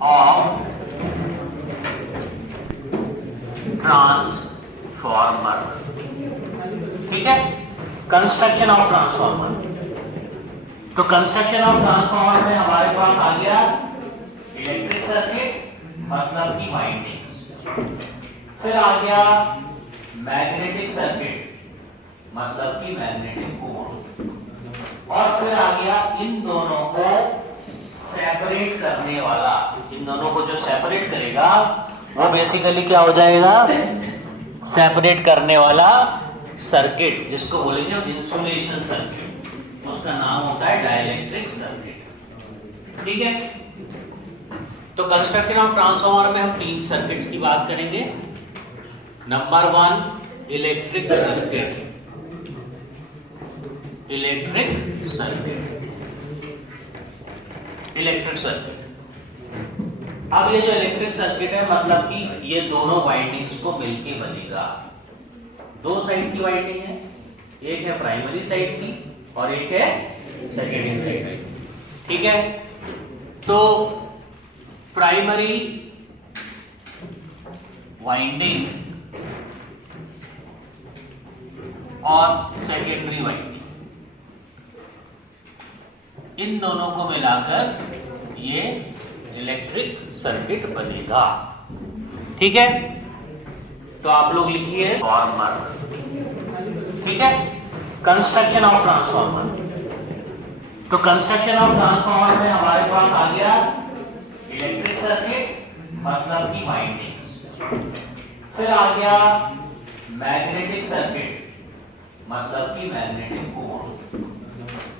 Of transformer. ठीक है, construction of transformer. तो कंस्ट्रक्शन ऑफ ट्रांसफॉर्मर में हमारे पास आ गया इलेक्ट्रिक सर्किट, मतलब की वाइंडिंग्स। फिर आ गया मैग्नेटिक सर्किट, मतलब की मैग्नेटिक कोर। और फिर आ गया इन दोनों को सेपरेट करने वाला, इन दोनों को जो सेपरेट करेगा वो बेसिकली क्या हो जाएगा, सेपरेट करने वाला सर्किट, जिसको बोलेंगे हम इंसुलेशन सर्किट। उसका नाम होता है डाइलेक्ट्रिक सर्किट। ठीक है, तो कंस्ट्रक्शन ऑफ ट्रांसफार्मर में हम तीन सर्किट्स की बात करेंगे। Number 1 electric circuit, electric circuit, electric circuit. अब ये जो इलेक्ट्रिक सर्किट है, मतलब कि ये दोनों वाइंडिंग्स को मिलके बनेगा। दो साइड की वाइंडिंग है, एक है प्राइमरी साइड की और एक है सेकेंडरी साइड की। ठीक है, तो प्राइमरी वाइंडिंग और सेकेंडरी वाइंडिंग, इन दोनों को मिलाकर ये इलेक्ट्रिक सर्किट बनेगा। ठीक है, तो आप लोग लिखिए ट्रांसफॉर्मर। ठीक है, कंस्ट्रक्शन ऑफ ट्रांसफॉर्मर। तो कंस्ट्रक्शन ऑफ ट्रांसफॉर्मर में हमारे पास आ गया इलेक्ट्रिक सर्किट, मतलब की वाइंडिंग्स। फिर आ गया मैग्नेटिक सर्किट, मतलब की मैग्नेटिक कोर।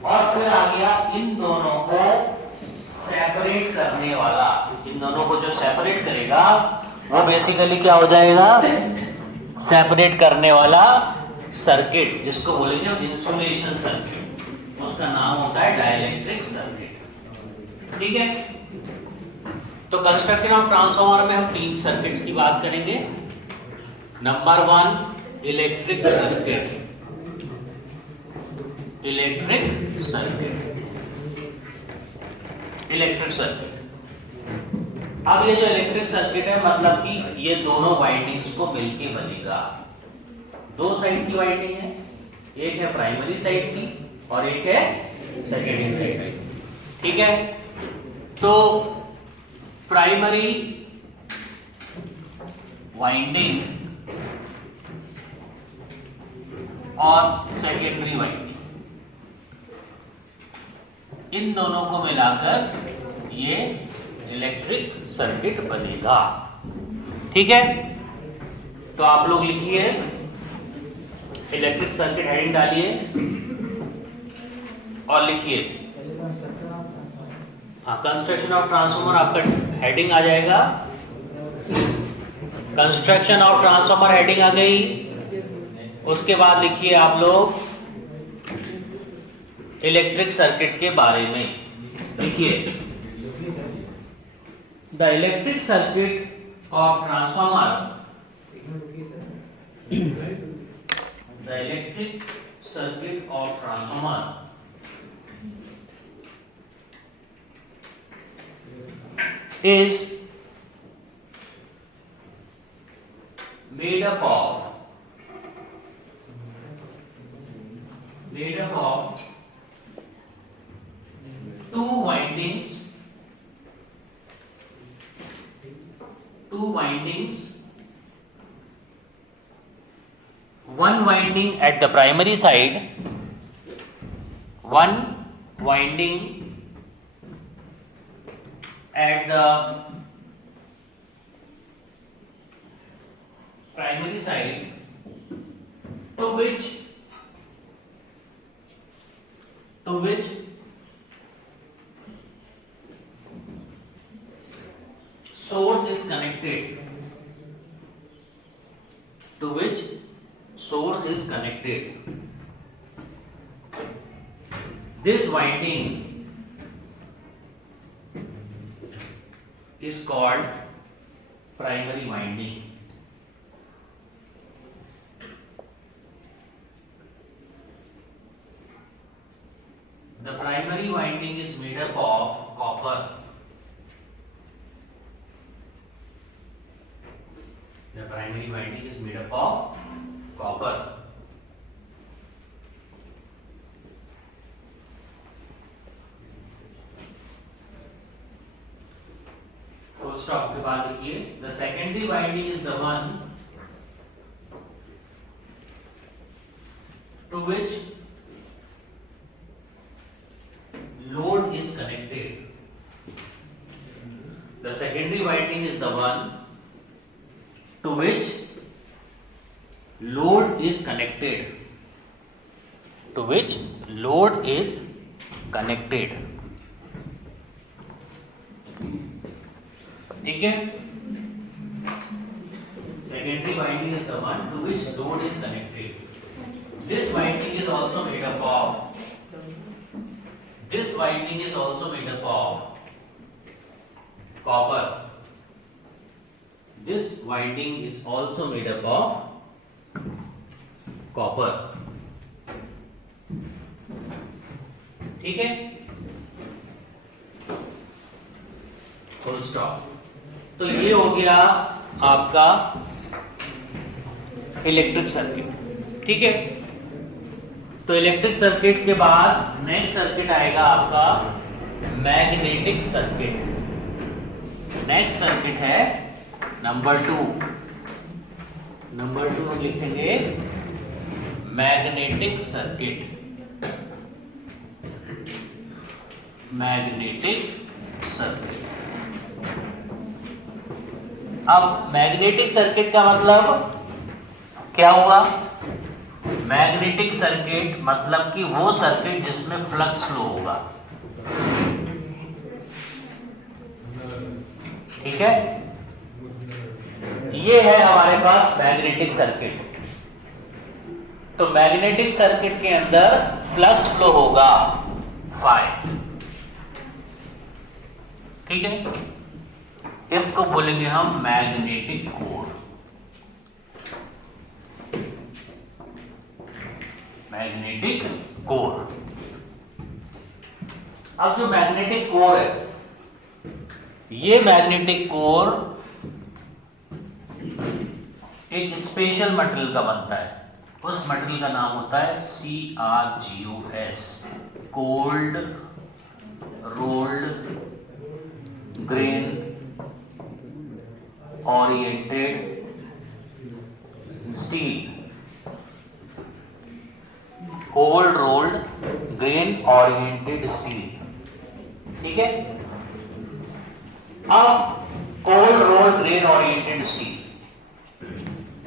और फिर आ गया इन दोनों को सेपरेट करने वाला, इन दोनों को जो सेपरेट करेगा वो बेसिकली क्या हो जाएगा, सेपरेट करने वाला सर्किट, जिसको बोलेंगे हम इंसुलेशन सर्किट। उसका नाम होता है डाइलेक्ट्रिक सर्किट। ठीक है, तो कंस्ट्रक्शन ऑफ ट्रांसफार्मर में हम तीन सर्किट्स की बात करेंगे। Number 1 electric circuit, electric circuit, electric circuit. अब ये जो इलेक्ट्रिक सर्किट है, मतलब कि ये दोनों वाइंडिंग्स को मिलके बनेगा। दो साइड की वाइंडिंग है, एक है प्राइमरी साइड की और एक है सेकेंडरी साइड की। ठीक है, तो प्राइमरी वाइंडिंग और सेकेंडरी वाइंडिंग, इन दोनों को मिलाकर ये इलेक्ट्रिक सर्किट बनेगा। ठीक है, तो आप लोग लिखिए इलेक्ट्रिक सर्किट, हेडिंग डालिए और लिखिए। हाँ, कंस्ट्रक्शन ऑफ ट्रांसफार्मर आपका हेडिंग आ जाएगा। कंस्ट्रक्शन ऑफ ट्रांसफार्मर हेडिंग आ गई। उसके बाद लिखिए आप लोग इलेक्ट्रिक सर्किट के बारे में। लिखिए the electric circuit of transformer, the electric circuit of transformer is made up of two windings, one winding at the primary side, one winding at the primary side, to which source is connected, to which source is connected. This winding is called primary winding. The primary winding is made up of copper. The primary winding is made up of copper. Full stop के बाद लिखिए the secondary winding is the one to which load is connected. The secondary winding is the one to which load is connected. To which load is connected. ठीक है? Secondary winding is the one to which load is connected. This winding is also made up of. This winding is also made up of copper. This winding is also made up of copper. ठीक है? Full stop. तो ये हो गया आपका electric circuit. ठीक है? तो इलेक्ट्रिक सर्किट के बाद नेक्स्ट सर्किट आएगा आपका मैग्नेटिक सर्किट. नेक्स्ट सर्किट है नंबर 2. नंबर 2 हम लिखेंगे मैग्नेटिक सर्किट. Magnetic circuit. अब मैग्नेटिक सर्किट का मतलब क्या हुआ? मैग्नेटिक सर्किट मतलब कि वो सर्किट जिसमें फ्लक्स फ्लो होगा. ठीक है? ये है हमारे पास मैग्नेटिक सर्किट. तो मैग्नेटिक सर्किट के अंदर फ्लक्स फ्लो होगा फाई. ठीक है? इसको बोलेंगे हम मैग्नेटिक कोर. Magnetic core. अब जो मैग्नेटिक कोर है, ये मैग्नेटिक कोर एक स्पेशल मटेरियल का बनता है. उस मटेरियल का नाम होता है CrGoS, cold rolled grain oriented steel. Cold rolled grain oriented steel. ठीक है? अब cold rolled grain oriented steel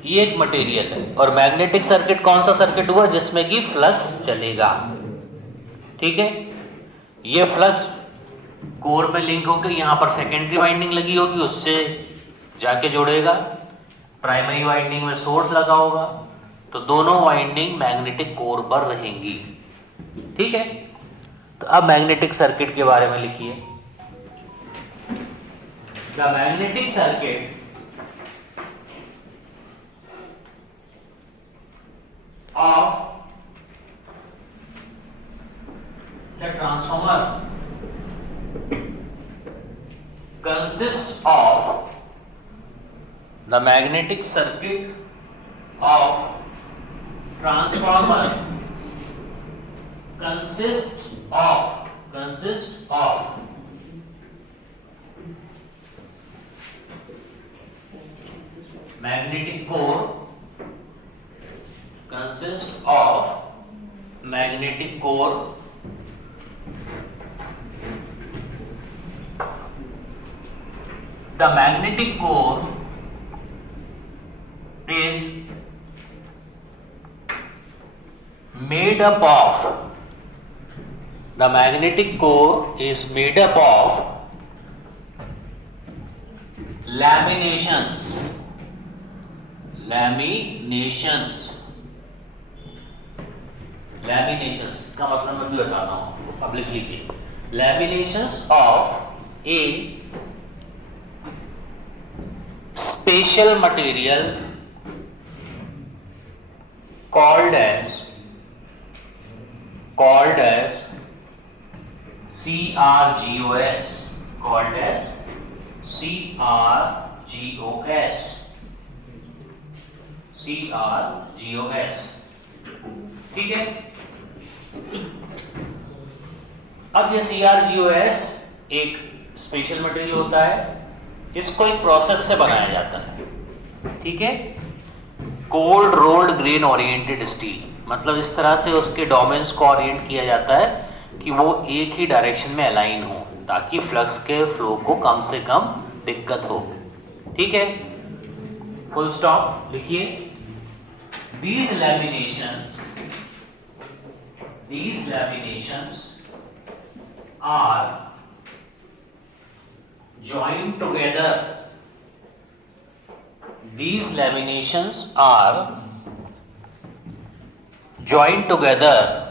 ये एक मटेरियल है. और मैग्नेटिक सर्किट कौन सा सर्किट हुआ? जिसमें कि फ्लक्स चलेगा. ठीक है? ये फ्लक्स कोर में लिंक होकर यहां पर सेकेंडरी वाइंडिंग लगी होगी, उससे जाके जुड़ेगा. प्राइमरी वाइंडिंग में सोर्स लगा होगा. तो दोनों वाइंडिंग मैग्नेटिक कोर पर रहेंगी. ठीक है? तो अब मैग्नेटिक सर्किट के बारे में लिखिए. The magnetic circuit of the transformer consists of the magnetic circuit of transformer consists of magnetic core consists of magnetic core the magnetic core is made up of the magnetic core is made up of laminations का मतलब मैं भी बताता हूं. अब लिख लीजिए. laminations of a special material called as CrGoS, called as CrGoS. CrGOS, ठीक है। अब ये CrGOS एक स्पेशल मटेरियल होता है, इसको एक प्रोसेस से बनाया जाता है, ठीक है। Cold rolled grain oriented steel, मतलब इस तरह से उसके डोमेन्स को ओरिएंट किया जाता है कि वो एक ही डायरेक्शन में अलाइन हो, ताकि फ्लक्स के फ्लो को कम से कम दिक्कत हो, ठीक है। फुल स्टॉप लिखिए। These laminations are joined together. These laminations are joined together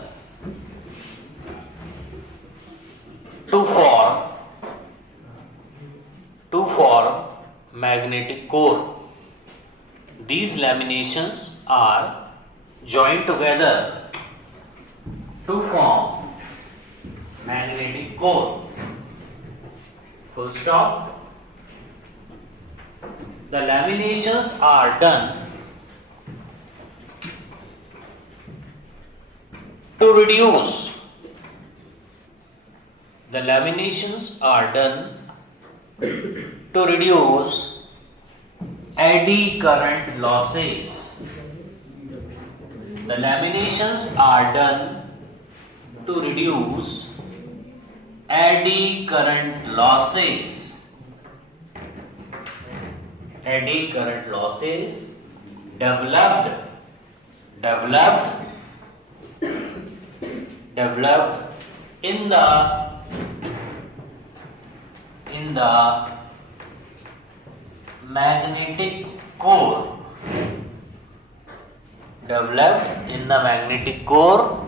to form magnetic core. These laminations are joined together to form magnetic core. Full stop. The laminations are done to reduce. The laminations are done to reduce eddy current losses. The laminations are done to reduce eddy current losses. Eddy current losses developed in the magnetic core. Developed in the magnetic core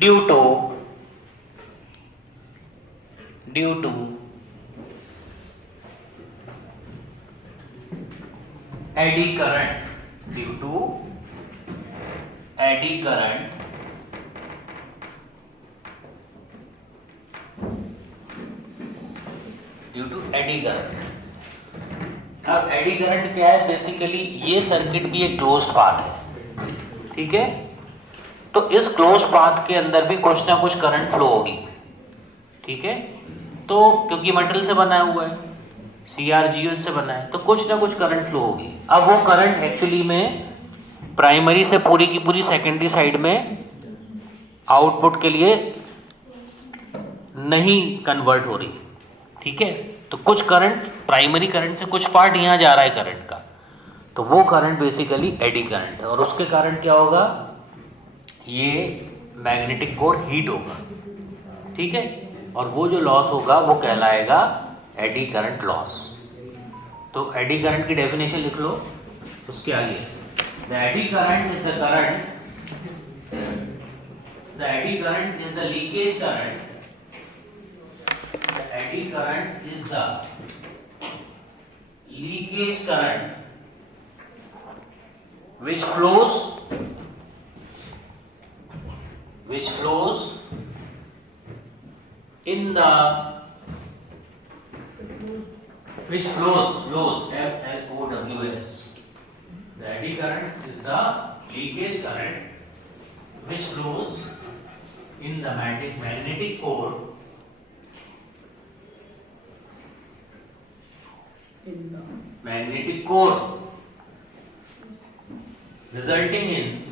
due to eddy current, due to eddy current अब eddy current क्या है? Basically ये circuit भी एक closed path है, ठीक है। तो इस क्लोज्ड पाथ के अंदर भी कुछ ना कुछ करंट फ्लो होगी, ठीक है। तो क्योंकि मटेरियल से बना हुआ है, CrGOS से बना है, तो कुछ ना कुछ करंट फ्लो होगी। अब वो करंट एक्चुअली में प्राइमरी से पूरी की पूरी सेकेंडरी साइड में आउटपुट के लिए नहीं कन्वर्ट हो रही, ठीक है। तो कुछ करंट प्राइमरी करंट से कुछ पार्ट यहाँ जा रहा है करंट का, तो वो करंट बेसिकली एडी करंट है, और उसके कारण क्या होगा? ये मैग्नेटिक कोर हीट होगा, ठीक है। और वो जो लॉस होगा वो कहलाएगा एडी करंट लॉस। तो एडी करंट की डेफिनेशन लिख लो उसके आगे। The eddy current is the leakage current. The eddy current is the leakage current which flows in the flows FLOWS. The eddy current is the leakage current which flows in the magnetic core resulting in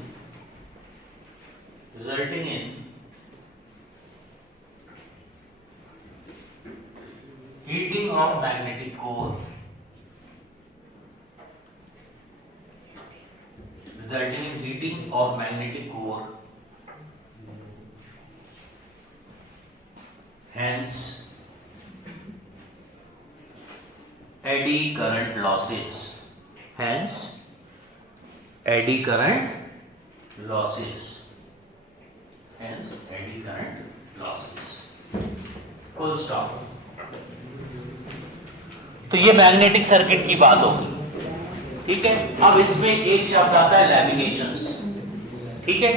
heating of magnetic core, hence eddy current losses. Full stop. तो ये magnetic circuit की बात होगी, ठीक है। अब इसमें एक शब्द आता है लैमिनेशंस, ठीक है।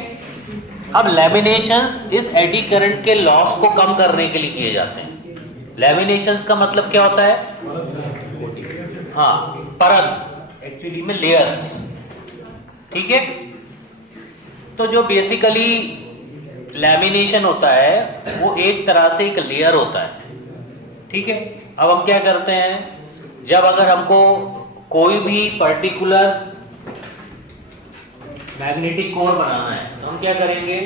अब लैमिनेशंस इस एडी करंट के लॉस को कम करने के लिए किए जाते हैं। लैमिनेशंस का मतलब क्या होता है? हाँ, परत, एक्चुअली में लेयर्स, ठीक है। तो जो बेसिकली लैमिनेशन होता है वो एक तरह से एक लेयर होता है, ठीक है। अब हम क्या करते हैं, जब अगर हमको कोई भी पर्टिकुलर मैग्नेटिक कोर बनाना है तो हम क्या करेंगे,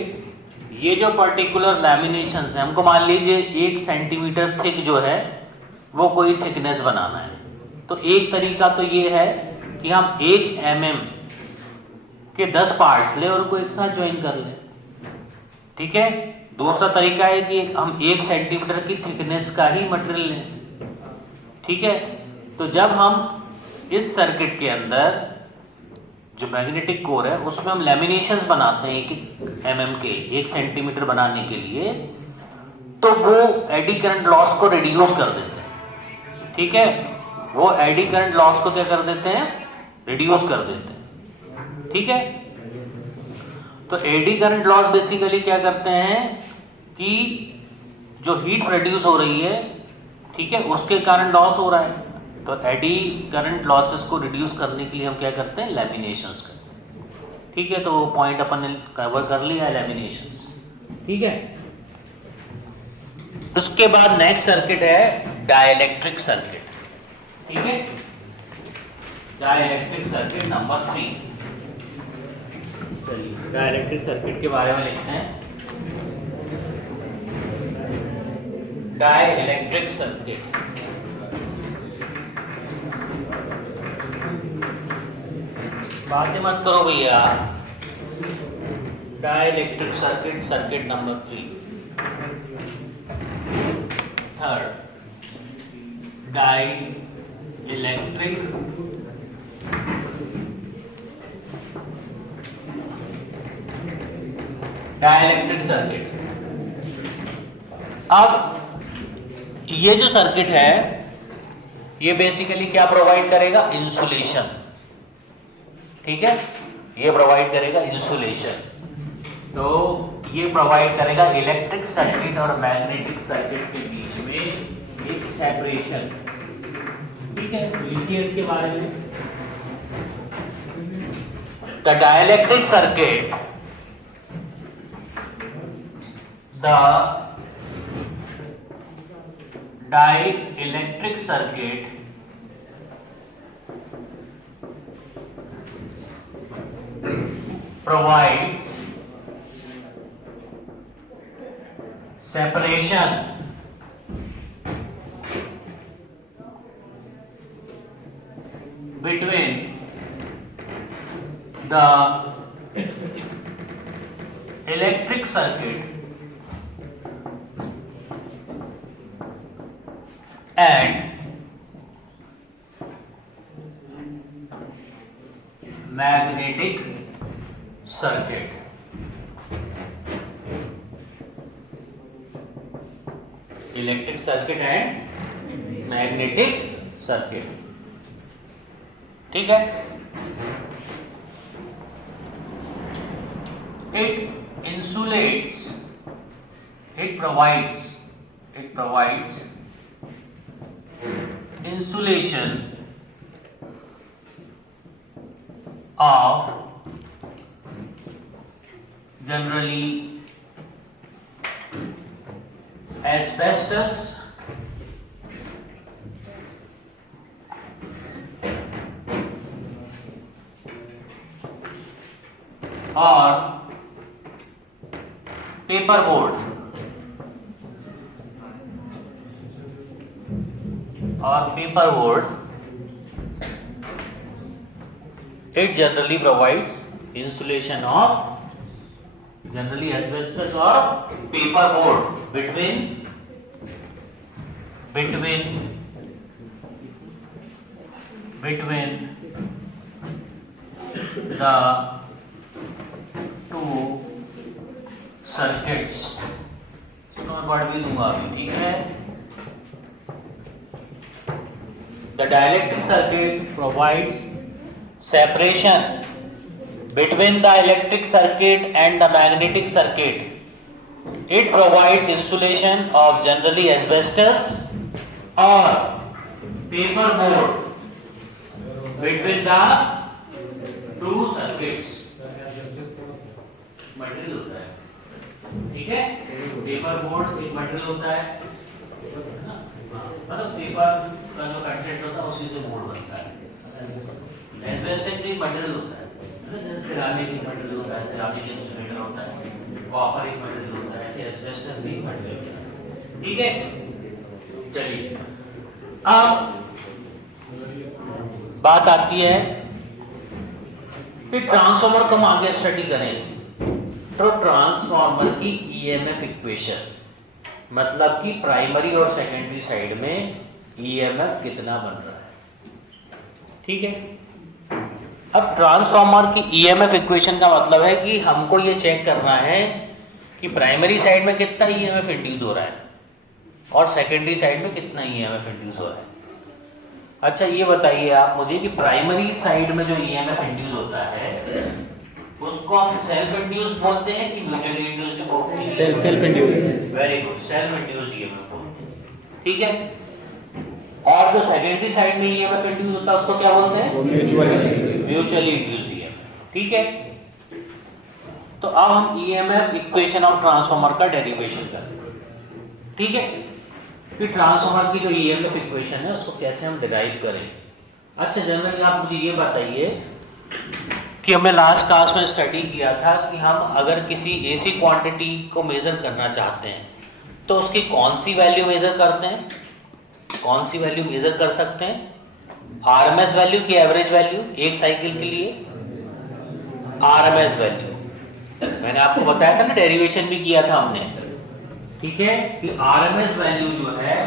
ये जो पर्टिकुलर लैमिनेशन है हमको मान लीजिए 1 सेंटीमीटर थिक जो है वो कोई थिकनेस बनाना है, तो एक तरीका तो ये है कि हम 1 mm के 10 पार्ट्स ले और उनको एक साथ ज्वाइन कर लें, ठीक है। दूसरा तरीका है कि हम 1 सेंटीमीटर की थिकनेस का ही मटेरियल लें, ठीक है। तो जब हम इस सर्किट के अंदर जो मैग्नेटिक कोर है उसमें हम लैमिनेशंस बनाते हैं 1 mm के 1 सेंटीमीटर बनाने के लिए, तो वो एडी करंट लॉस को रिड्यूस कर देते हैं, ठीक है। वो एडी करंट लॉस को क्या कर देते हैं, रिड्यूस कर देते हैं, ठीक है। तो एडी करंट लॉस बेसिकली क्या करते हैं कि जो हीट प्रोड्यूस हो रही है, ठीक है, उसके कारण लॉस हो रहा है, तो एडी करंट लॉसेस को रिड्यूस करने के लिए हम क्या करते हैं, लैमिनेशंस करते हैं, ठीक है। तो वो पॉइंट अपन ने कवर कर लिया है, लैमिनेशंस, ठीक है। उसके बाद नेक्स्ट सर्किट है डाइलेक्ट्रिक सर्किट, ठीक है। Dielectric circuit number 3। चलिए डाइलेक्ट्रिक सर्किट के बारे में लिखते हैं। डाइलेक्ट्रिक सर्किट, बातें मत करो भैया। Dielectric circuit, circuit number 3, third dielectric circuit. अब ये जो सर्किट है ये बेसिकली क्या प्रोवाइड करेगा, इंसुलेशन, ठीक है। ये प्रोवाइड करेगा इंसुलेशन, तो ये प्रोवाइड करेगा इलेक्ट्रिक सर्किट और मैग्नेटिक सर्किट के बीच में एक सेपरेशन, ठीक है। लिखिए इसके बारे में। The dielectric circuit, the dielectric circuit provides separation between the electric circuit and magnetic circuit, electric circuit and magnetic circuit, ठीक है। It insulates, it provides insulation of generally asbestos or paperboard it generally provides insulation of generally asbestos or paperboard between the two circuits। इसको मैं पढ़ भी दूंगा अभी, ठीक है। The dielectric circuit provides separation between the electric circuit and the magnetic circuit. It provides insulation of generally asbestos or paperboard between the two circuits material होता है, ठीक है। पेपर बोर्ड एक मटेरियल होता है ना, मतलब पेपर का जो कंटेंट होता है उसी से बोर्ड बनता है। एस्बेस्टस भी मटेरियल होता है, सिरामिक एक मटेरियल होता है, सिरामिक इंसुलेटर होता है, कॉपर एक मटेरियल होता है, ऐसे एस्बेस्टस भी मटेरियल होता है, ठीक है। चलिए अब बात आती है कि ट्रांसफार्मर को हम आगे स्टडी करें। तो ट्रांसफार्मर की ईएमएफ इक्वेशन, मतलब कि प्राइमरी और सेकेंडरी साइड में ईएमएफ कितना बन रहा है, ठीक है। अब ट्रांसफार्मर की ईएमएफ इक्वेशन का मतलब है कि हमको ये चेक करना है कि प्राइमरी साइड में कितना ईएमएफ इंड्यूस हो रहा है और सेकेंडरी साइड में कितना ईएमएफ इंड्यूस हो रहा है। अच्छा ये बताइए आप मुझे कि प्राइमरी साइड में जो ईएमएफ इंड्यूस होता है उसको हम सेल्फ इंड्यूस्ड बोलते हैं कि म्यूचुअली इंड्यूस्ड बोलते हैं? Self induced. Very good, self induced EMF बोलते हैं, ठीक है। और जो सेकेंडरी साइड में ईएमएफ इंड्यूस होता है उसको क्या बोलते हैं? म्यूचुअली इंड्यूस्ड ईएमएफ, ठीक है। तो अब हम ईएमएफ इक्वेशन ऑफ ट्रांसफार्मर का डेरिवेशन करेंगे, ठीक है, कि ट्रांसफार्मर की जो ईएमएफ इक्वेशन है उसको कैसे हम डिराइव करें। अच्छा जनरली आप मुझे ये बताइए कि हमने लास्ट क्लास में स्टडी किया था कि हम अगर किसी एसी क्वांटिटी को मेजर करना चाहते हैं तो उसकी कौन सी वैल्यू मेजर करते हैं, कौन सी वैल्यू मेजर कर सकते हैं? आरएमएस वैल्यू की एवरेज वैल्यू एक साइकिल के लिए आरएमएस वैल्यू, मैंने आपको बताया था ना, डेरिवेशन भी किया था हमने, ठीक है, कि आरएमएस वैल्यू जो है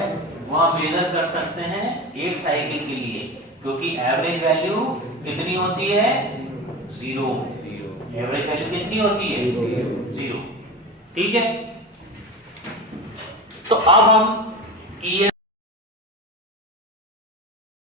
वो आप मेजर कर सकते हैं एक साइकिल के लिए, क्योंकि एवरेज वैल्यू कितनी होती है? 0। एवरेज वैल्यू कितनी होती है? 0, ठीक है। तो अब हम